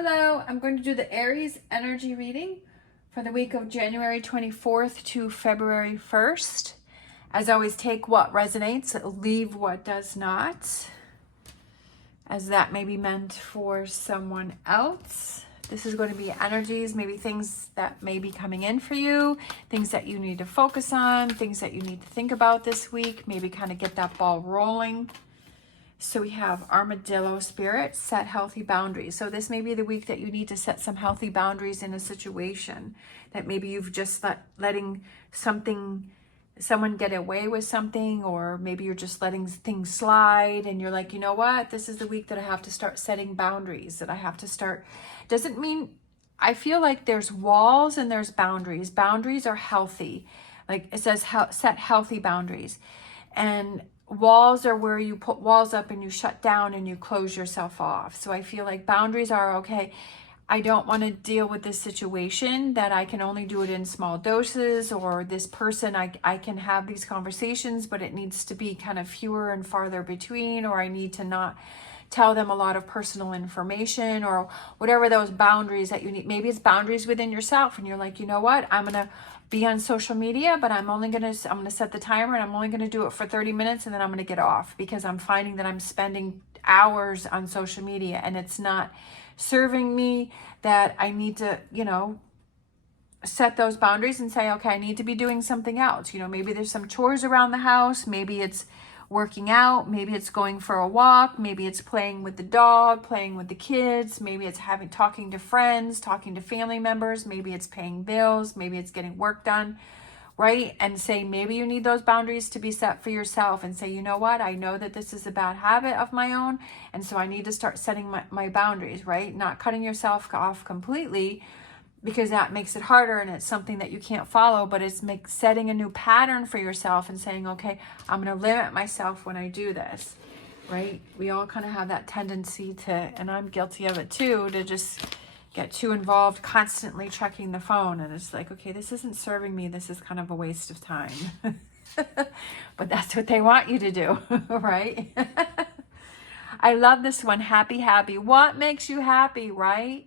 Hello, I'm going to do the Aries energy reading for the week of January 24th to February 1st. As always, take what resonates, leave what does not, as that may be meant for someone else. This is going to be energies, maybe things that may be coming in for you, things that you need to focus on, things that you need to think about this week, maybe kind of get that ball rolling. So we have Armadillo Spirit, set healthy boundaries. So this may be the week that you need to set some healthy boundaries in a situation that maybe you've just letting someone get away with something, or maybe you're just letting things slide and you're like, you know what, this is the week that I have to start setting boundaries, that I have to start. Doesn't mean, I feel like there's walls and there's boundaries. Boundaries are healthy. Like it says, set healthy boundaries. And walls are where you put walls up and you shut down and you close yourself off. So I feel like boundaries are, okay, I don't want to deal with this situation, that I can only do it in small doses, or this person, I can have these conversations, but it needs to be kind of fewer and farther between, or I need to not tell them a lot of personal information, or whatever those boundaries that you need. Maybe it's boundaries within yourself and you're like, you know what, I'm going to be on social media, but I'm going to set the timer and I'm only going to do it for 30 minutes and then I'm going to get off, because I'm finding that I'm spending hours on social media and it's not serving me, that I need to, set those boundaries and say, okay, I need to be doing something else. Maybe there's some chores around the house. Maybe it's working out. Maybe it's going for a walk. Maybe it's playing with the dog, playing with the kids. Maybe it's talking to friends, talking to family members. Maybe it's paying bills. Maybe it's getting work done, right? And say, maybe you need those boundaries to be set for yourself, and say, you know what? I know that this is a bad habit of my own. And so I need to start setting my boundaries, right? Not cutting yourself off completely, because that makes it harder and it's something that you can't follow, but it's setting a new pattern for yourself and saying, okay, I'm going to limit myself when I do this, right? We all kind of have that tendency to, and I'm guilty of it too, to just get too involved, constantly checking the phone. And it's like, okay, this isn't serving me. This is kind of a waste of time. But that's what they want you to do, right? I love this one. Happy, happy. What makes you happy, right?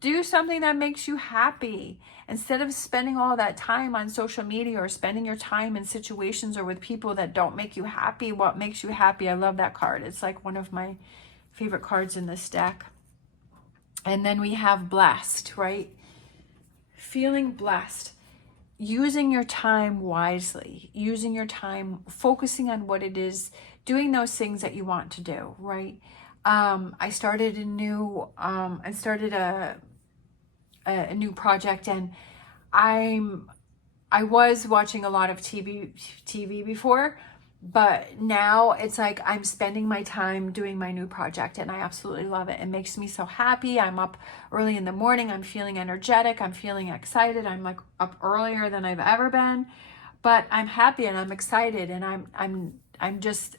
Do something that makes you happy. Instead of spending all that time on social media, or spending your time in situations or with people that don't make you happy, what makes you happy? I love that card. It's like one of my favorite cards in this deck. And then we have blessed, right? Feeling blessed. Using your time wisely. Using your time, focusing on what it is, doing those things that you want to do, right? I started a new project, and I was watching a lot of TV before, but now it's like I'm spending my time doing my new project, and I absolutely love it. It makes me so happy. I'm up early in the morning. I'm feeling energetic. I'm feeling excited. I'm like up earlier than I've ever been, but I'm happy and I'm excited, and I'm just,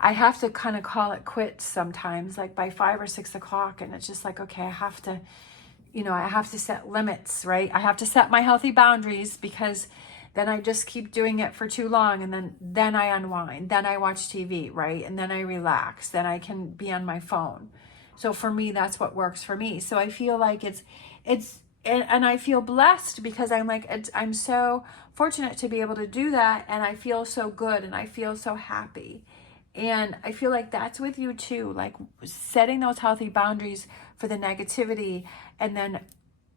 I have to kind of call it quits sometimes, like by 5 or 6 o'clock. And it's just like, okay, I have to set limits, right? I have to set my healthy boundaries, because then I just keep doing it for too long. And then I unwind, then I watch TV, right? And then I relax, then I can be on my phone. So for me, that's what works for me. So I feel like and I feel blessed, because I'm so fortunate to be able to do that. And I feel so good and I feel so happy. And I feel like that's with you too, like setting those healthy boundaries for the negativity, and then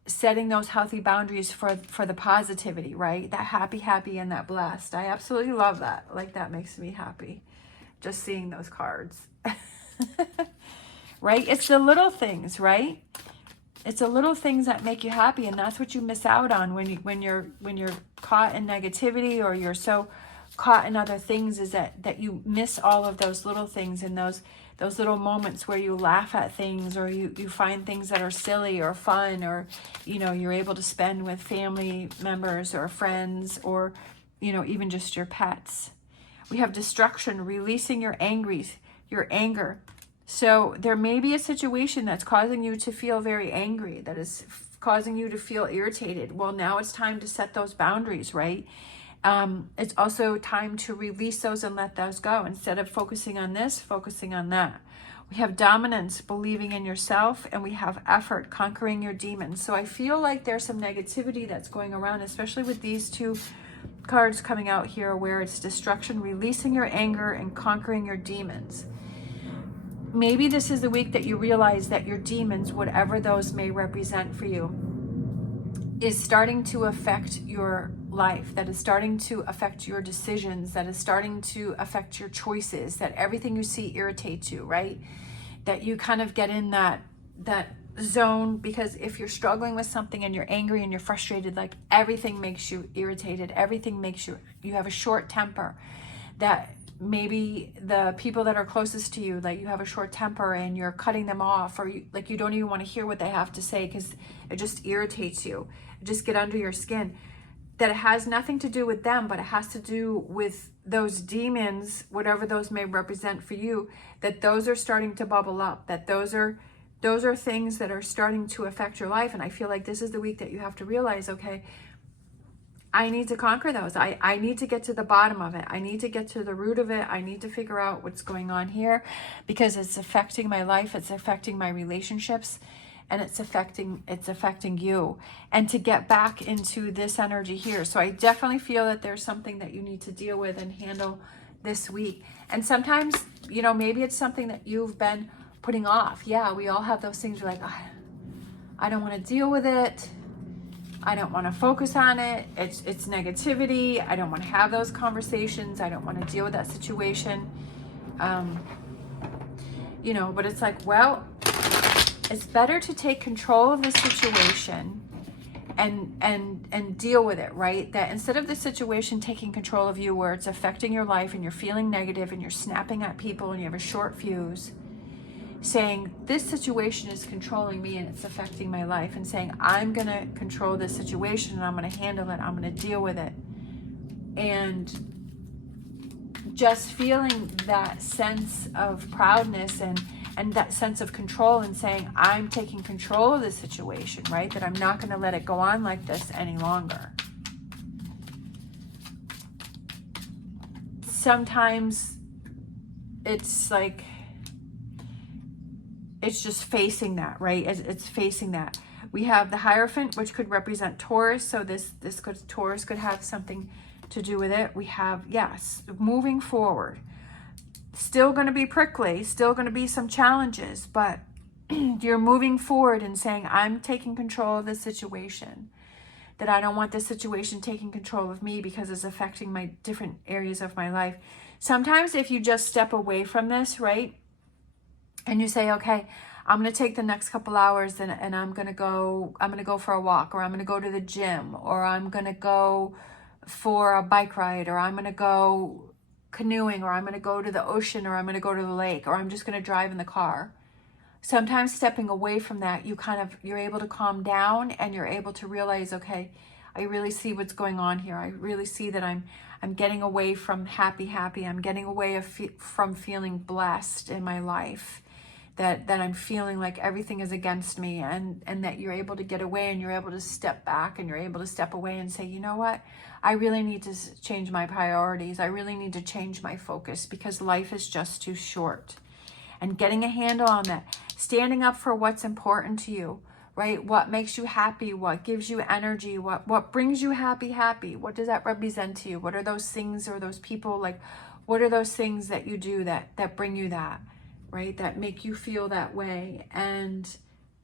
setting those healthy boundaries for the positivity, right? That happy, and that blessed. I absolutely love that. Like, that makes me happy, just seeing those cards. Right? It's the little things, right? It's the little things that make you happy, and that's what you miss out on when you're caught in negativity, or you're so caught in other things, is that you miss all of those little things, and those little moments where you laugh at things, or you find things that are silly or fun, or you're able to spend with family members or friends, or even just your pets. We have destruction, releasing your anger. So there may be a situation that's causing you to feel very angry, that is causing you to feel irritated. Well, now it's time to set those boundaries, right? It's also time to release those and let those go. Instead of focusing on this, focusing on that. We have dominance, believing in yourself, and we have effort, conquering your demons. So I feel like there's some negativity that's going around, especially with these two cards coming out here, where it's destruction, releasing your anger, and conquering your demons. Maybe this is the week that you realize that your demons, whatever those may represent for you, is starting to affect your life, that is starting to affect your decisions, that is starting to affect your choices, that everything you see irritates you, right? That you kind of get in that zone, because if you're struggling with something and you're angry and you're frustrated, like everything makes you irritated, everything makes you have a short temper, that maybe the people that are closest to you, like you have a short temper and you're cutting them off, or you don't even want to hear what they have to say because it just irritates you, just get under your skin. That it has nothing to do with them, but it has to do with those demons, whatever those may represent for you, that those are starting to bubble up, that those are things that are starting to affect your life. And I feel like this is the week that you have to realize, okay, I need to conquer those. I need to get to the bottom of it. I need to get to the root of it. I need to figure out what's going on here, because it's affecting my life. It's affecting my relationships, and it's affecting you. And to get back into this energy here. So I definitely feel that there's something that you need to deal with and handle this week. And sometimes, you know, maybe it's something that you've been putting off. Yeah, we all have those things. We're like, oh, I don't want to deal with it. I don't want to focus on it. It's negativity. I don't want to have those conversations. I don't want to deal with that situation. You know, but it's like, well, it's better to take control of the situation and deal with it, right? That instead of the situation taking control of you, where it's affecting your life and you're feeling negative and you're snapping at people and you have a short fuse, saying this situation is controlling me and it's affecting my life, and saying I'm going to control this situation and I'm going to handle it, I'm going to deal with it. And just feeling that sense of proudness and that sense of control, and saying I'm taking control of the situation, right? That I'm not going to let it go on like this any longer. Sometimes it's like, it's just facing that, right? It's facing that. We have the Hierophant, which could represent Taurus. So Taurus could have something to do with it. We have, yes, moving forward. Still going to be prickly, still going to be some challenges, but you're moving forward and saying, I'm taking control of this situation. That I don't want this situation taking control of me, because it's affecting my different areas of my life. Sometimes if you just step away from this, right? And you say, okay, I'm going to take the next couple hours and I'm going to go for a walk, or I'm going to go to the gym, or I'm going to go for a bike ride, or I'm going to go canoeing, or I'm going to go to the ocean, or I'm going to go to the lake, or I'm just going to drive in the car. Sometimes stepping away from that, you're able to calm down, and you're able to realize, okay, I really see what's going on here. I really see that I'm getting away from happy. I'm getting away from feeling blessed in my life. That I'm feeling like everything is against me, and that you're able to get away, and you're able to step back, and you're able to step away and say, you know what? I really need to change my priorities. I really need to change my focus, because life is just too short. And getting a handle on that, standing up for what's important to you, right? What makes you happy? What gives you energy? What brings you happy? What does that represent to you? What are those things or those people? Like, what are those things that you do that bring you that, right? That make you feel that way. And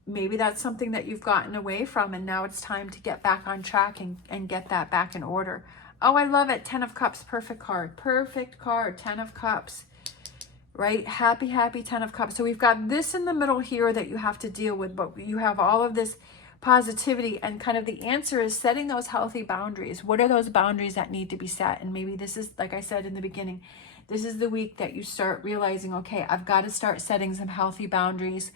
maybe that's something that you've gotten away from, and now it's time to get back on track and get that back in order. Oh, I love it. 10 of Cups, perfect card. Perfect card, 10 of Cups. Right? Happy 10 of Cups. So we've got this in the middle here that you have to deal with, but you have all of this positivity, and kind of the answer is setting those healthy boundaries. What are those boundaries that need to be set? And maybe this is, like I said in the beginning, this is the week that you start realizing, okay, I've got to start setting some healthy boundaries,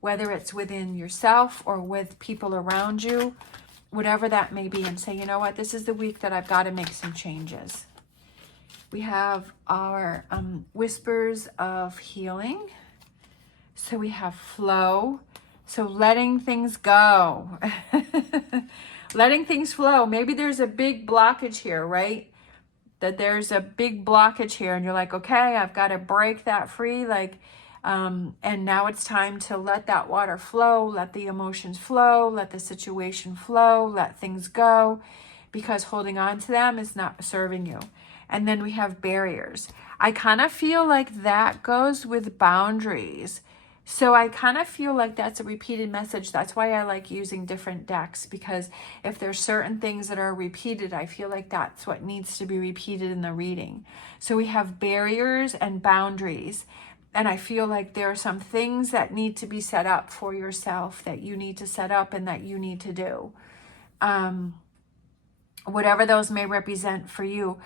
whether it's within yourself or with people around you, whatever that may be, and say, you know what, this is the week that I've got to make some changes. We have our whispers of healing. So we have flow. So letting things go. Letting things flow. Maybe there's a big blockage here, right? That there's a big blockage here, and you're like, okay, I've got to break that free. Like, And now it's time to let that water flow, let the emotions flow, let the situation flow, let things go, because holding on to them is not serving you. And then we have barriers. I kind of feel like that goes with boundaries. So I kind of feel like that's a repeated message. That's why I like using different decks, because if there's certain things that are repeated, I feel like that's what needs to be repeated in the reading. So we have barriers and boundaries. And I feel like there are some things that need to be set up for yourself, that you need to set up and that you need to do. Whatever those may represent for you.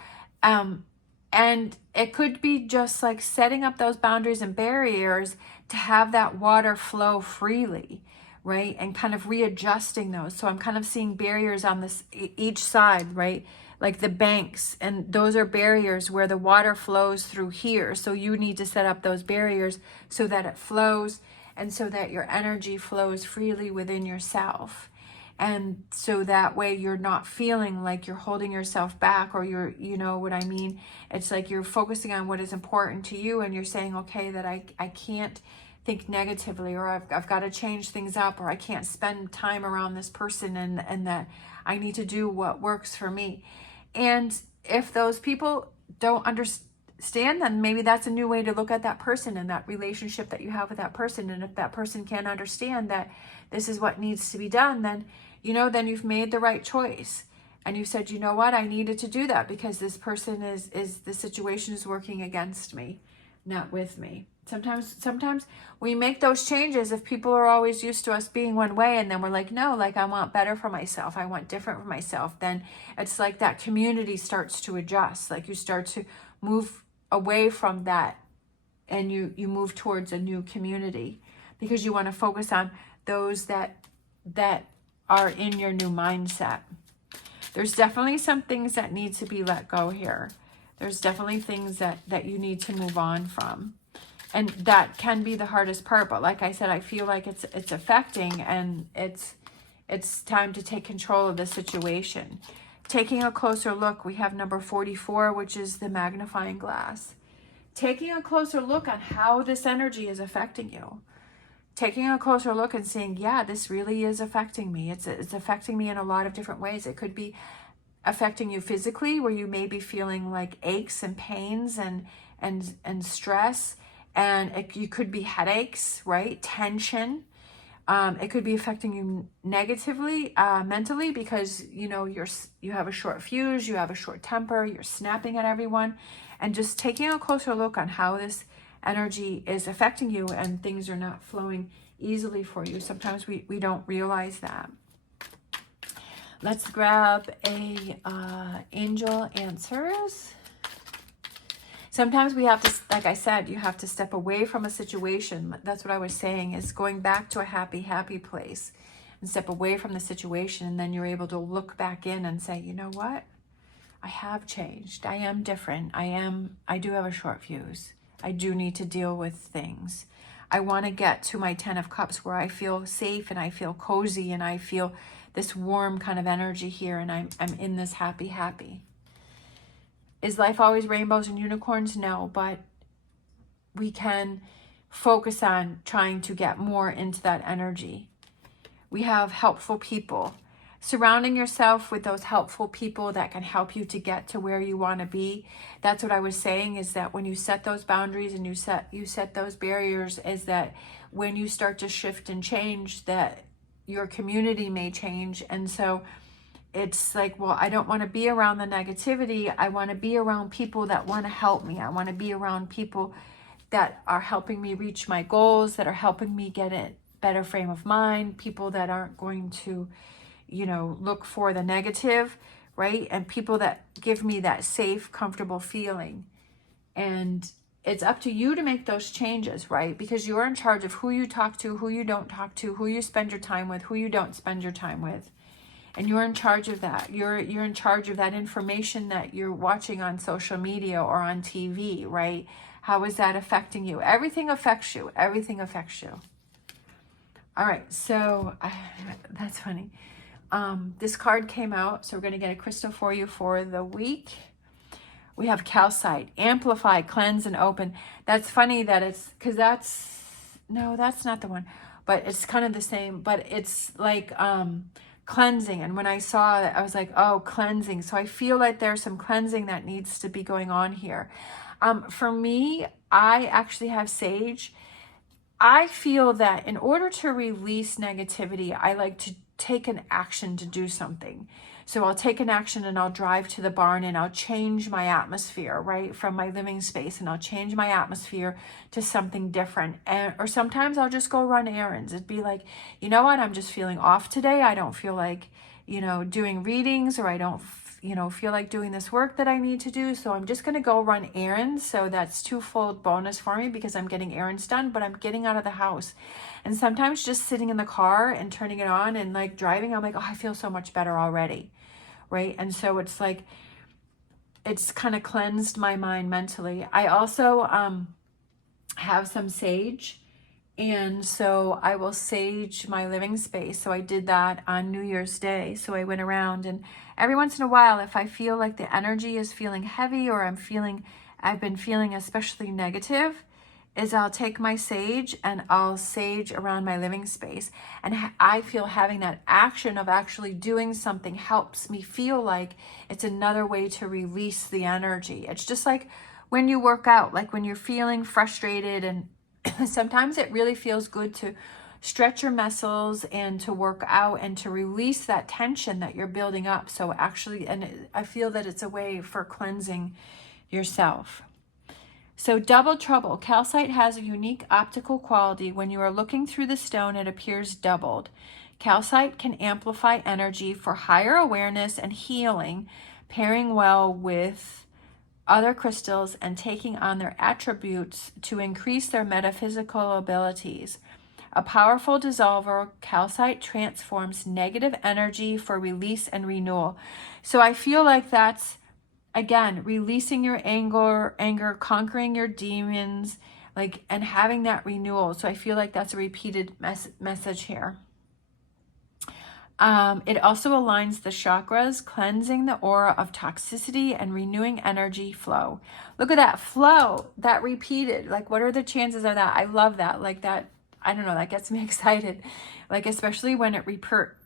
And it could be just like setting up those boundaries and barriers to have that water flow freely, right? And kind of readjusting those. So I'm kind of seeing barriers on this each side, right? Like the banks, and those are barriers where the water flows through here. So you need to set up those barriers so that it flows and so that your energy flows freely within yourself. And so that way you're not feeling like you're holding yourself back, or you're, you know what I mean? It's like you're focusing on what is important to you, and you're saying, okay, that I can't think negatively, or I've got to change things up, or I can't spend time around this person, and that I need to do what works for me. And if those people don't understand, then maybe that's a new way to look at that person and that relationship that you have with that person. And if that person can't understand that this is what needs to be done, then, you know, then you've made the right choice. And you said, you know what, I needed to do that because this person is the situation is working against me, not with me. Sometimes we make those changes if people are always used to us being one way, and then we're like, no, like I want better for myself. I want different for myself. Then it's like that community starts to adjust. Like you start to move away from that, and you move towards a new community, because you want to focus on those that are in your new mindset. There's definitely some things that need to be let go here. There's definitely things that you need to move on from. And that can be the hardest part. But like I said, I feel like it's affecting, and it's time to take control of the situation. Taking a closer look, we have number 44, which is the magnifying glass. Taking a closer look on how this energy is affecting you. Taking a closer look and saying, yeah, this really is affecting me. It's affecting me in a lot of different ways. It could be affecting you physically, where you may be feeling like aches and pains and stress. And you could be headaches, right? Tension. It could be affecting you negatively, mentally, because, you know, you have a short fuse, you have a short temper, you're snapping at everyone. And just taking a closer look on how this energy is affecting you, and things are not flowing easily for you. Sometimes we don't realize that. Let's grab a angel answers. Sometimes we have to, like I said, you have to step away from a situation. That's what I was saying, is going back to a happy place and step away from the situation. And then you're able to look back in and say, you know what? I have changed. I am different. I do have a short fuse. I do need to deal with things. I want to get to my 10 of Cups, where I feel safe and I feel cozy and I feel this warm kind of energy here, and I'm in this happy. Is life always rainbows and unicorns? No, but we can focus on trying to get more into that energy. We have helpful people. Surrounding yourself with those helpful people that can help you to get to where you want to be. That's what I was saying, is that when you set those boundaries and you set those barriers, is that when you start to shift and change, that your community may change. And so it's like, well, I don't want to be around the negativity. I want to be around people that want to help me. I want to be around people that are helping me reach my goals, that are helping me get a better frame of mind, people that aren't going to, you know, look for the negative, right? And people that give me that safe, comfortable feeling. And it's up to you to make those changes, right? Because you're in charge of who you talk to, who you don't talk to, who you spend your time with, who you don't spend your time with. And you're in charge of that. You're in charge of that information that you're watching on social media or on TV, right? How is that affecting you? Everything affects you. Everything affects you. All right, so that's funny. This card came out, so we're going to get a crystal for you for the week. We have calcite, amplify, cleanse, and open. That's funny that it's, because no, that's not the one, but it's kind of the same, but it's like cleansing. And when I saw it, I was like, oh, cleansing. So I feel like there's some cleansing that needs to be going on here. For me, I actually have sage. I feel that in order to release negativity, I like to take an action to do something. So I'll take an action and I'll drive to the barn and I'll change my atmosphere, right, from my living space, and I'll change my atmosphere to something different. Or sometimes I'll just go run errands. It'd be like, you know what, I'm just feeling off today. I don't feel like, doing readings, or I don't feel like doing this work that I need to do. So I'm just going to go run errands. So that's twofold bonus for me, because I'm getting errands done, but I'm getting out of the house. And sometimes just sitting in the car and turning it on and like driving, I'm like, oh, I feel so much better already. Right. And so it's like, it's kind of cleansed my mind mentally. I also have some sage. And so I will sage my living space. So I did that on New Year's Day. So I went around, and every once in a while, if I feel like the energy is feeling heavy, or I've been feeling especially negative, is I'll take my sage and I'll sage around my living space. And I feel having that action of actually doing something helps me feel like it's another way to release the energy. It's just like when you work out, like when you're feeling frustrated, and sometimes it really feels good to stretch your muscles and to work out and to release that tension that you're building up. So actually, I feel that it's a way for cleansing yourself. So double trouble. Calcite has a unique optical quality. When you are looking through the stone, it appears doubled. Calcite can amplify energy for higher awareness and healing, pairing well with other crystals and taking on their attributes to increase their metaphysical abilities. A powerful dissolver, calcite transforms negative energy for release and renewal. So I feel like that's, again, releasing your anger, conquering your demons, and having that renewal. So I feel like that's a repeated message here. It also aligns the chakras, cleansing the aura of toxicity and renewing energy flow. Look at that flow, that repeated. Like, what are the chances of that? I love that. Like that, I don't know, that gets me excited. Like, especially when it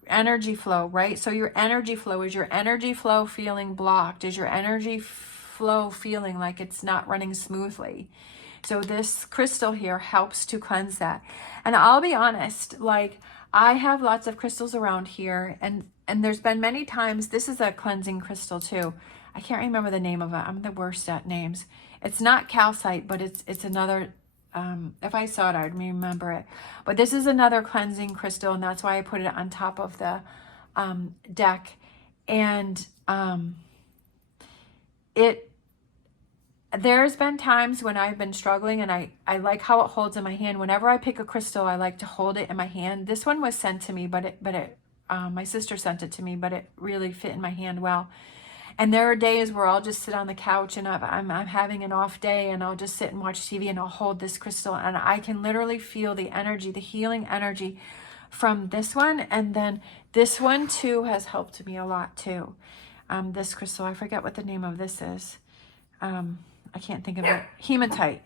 energy flow, right? So your energy flow, is your energy flow feeling blocked? Is your energy flow feeling like it's not running smoothly? So this crystal here helps to cleanse that. And I'll be honest, like, I have lots of crystals around here, and there's been many times, this is a cleansing crystal too. I can't remember the name of it. I'm the worst at names. It's not calcite, but it's another, if I saw it, I'd remember it. But this is another cleansing crystal, and that's why I put it on top of the deck. And there's been times when I've been struggling, and I like how it holds in my hand. Whenever I pick a crystal, I like to hold it in my hand. This one was sent to me, but my sister sent it to me, but it really fit in my hand well. And there are days where I'll just sit on the couch and I'm having an off day, and I'll just sit and watch TV, and I'll hold this crystal, and I can literally feel the energy, the healing energy from this one. And then this one too has helped me a lot too. This crystal, I forget what the name of this is. I can't think of it. Hematite.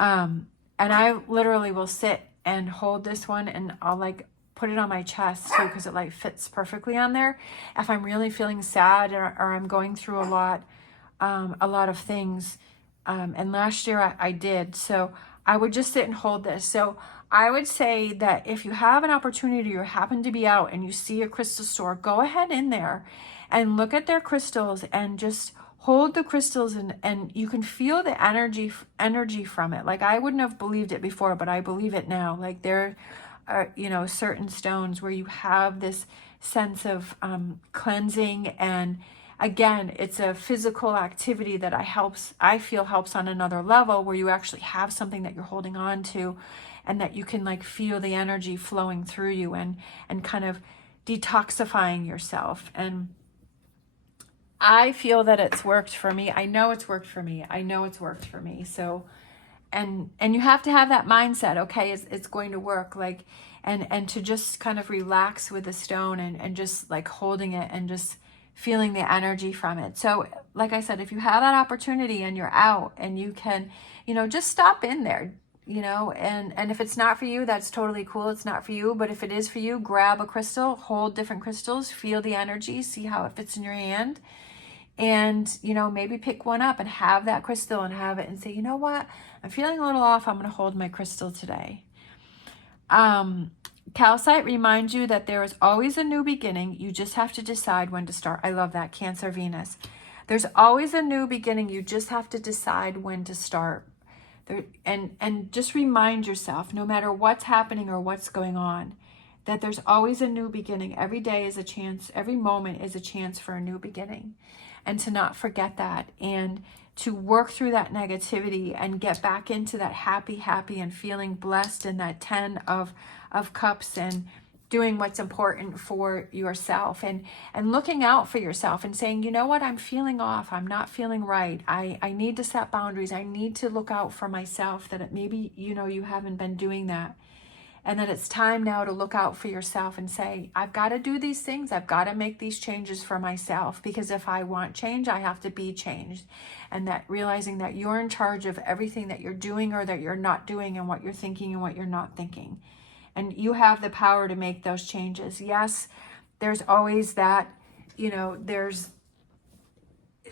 And I literally will sit and hold this one, and I'll like put it on my chest too, because it like fits perfectly on there. If I'm really feeling sad, or I'm going through a lot of things. And last year I did. So I would just sit and hold this. So I would say that if you have an opportunity, or happen to be out and you see a crystal store, go ahead in there and look at their crystals and just hold the crystals, and you can feel the energy from it. Like, I wouldn't have believed it before, but I believe it now. Like, there are, certain stones where you have this sense of cleansing. And again, it's a physical activity that I feel helps on another level, where you actually have something that you're holding on to, and that you can like feel the energy flowing through you, and kind of detoxifying yourself. And I feel that it's worked for me. I know it's worked for me. So, and you have to have that mindset, okay, it's going to work, like, and to just kind of relax with the stone, and just like holding it, and just feeling the energy from it. So like I said, if you have that opportunity and you're out and you can, you know, just stop in there, you know, and if it's not for you, that's totally cool. It's not for you. But if it is for you, grab a crystal, hold different crystals, feel the energy, see how it fits in your hand. And, you know, maybe pick one up and have that crystal and have it and say, you know what, I'm feeling a little off. I'm going to hold my crystal today. Calcite reminds you that there is always a new beginning. You just have to decide when to start. I love that. Cancer, Venus. There's always a new beginning. You just have to decide when to start. And just remind yourself, no matter what's happening or what's going on, that there's always a new beginning. Every day is a chance. Every moment is a chance for a new beginning. And to not forget that, and to work through that negativity and get back into that happy, and feeling blessed, and that 10 of cups, and doing what's important for yourself, and looking out for yourself and saying, you know what, I'm feeling off. I'm not feeling right. I need to set boundaries. I need to look out for myself, that maybe, you know, you haven't been doing that. And that it's time now to look out for yourself and say, I've got to do these things. I've got to make these changes for myself, because if I want change, I have to be changed. And that realizing that you're in charge of everything that you're doing or that you're not doing, and what you're thinking and what you're not thinking. And you have the power to make those changes. Yes, there's always that, you know, there's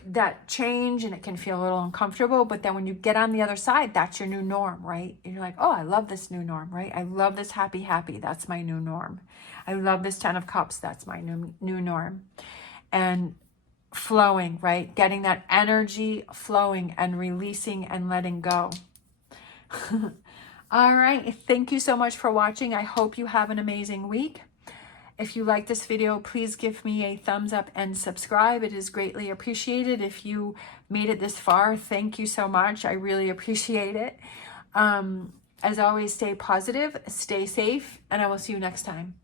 that change, and it can feel a little uncomfortable, but then when you get on the other side, that's your new norm, right? And you're like, oh, I love this new norm, right? I love this happy, that's my new norm. I love this 10 of cups, that's my new norm. And flowing, right? Getting that energy flowing and releasing and letting go. All right, thank you so much for watching. I hope you have an amazing week. If you like this video, please give me a thumbs up and subscribe. It is greatly appreciated. If you made it this far, thank you so much. I really appreciate it. As always, stay positive, stay safe, and I will see you next time.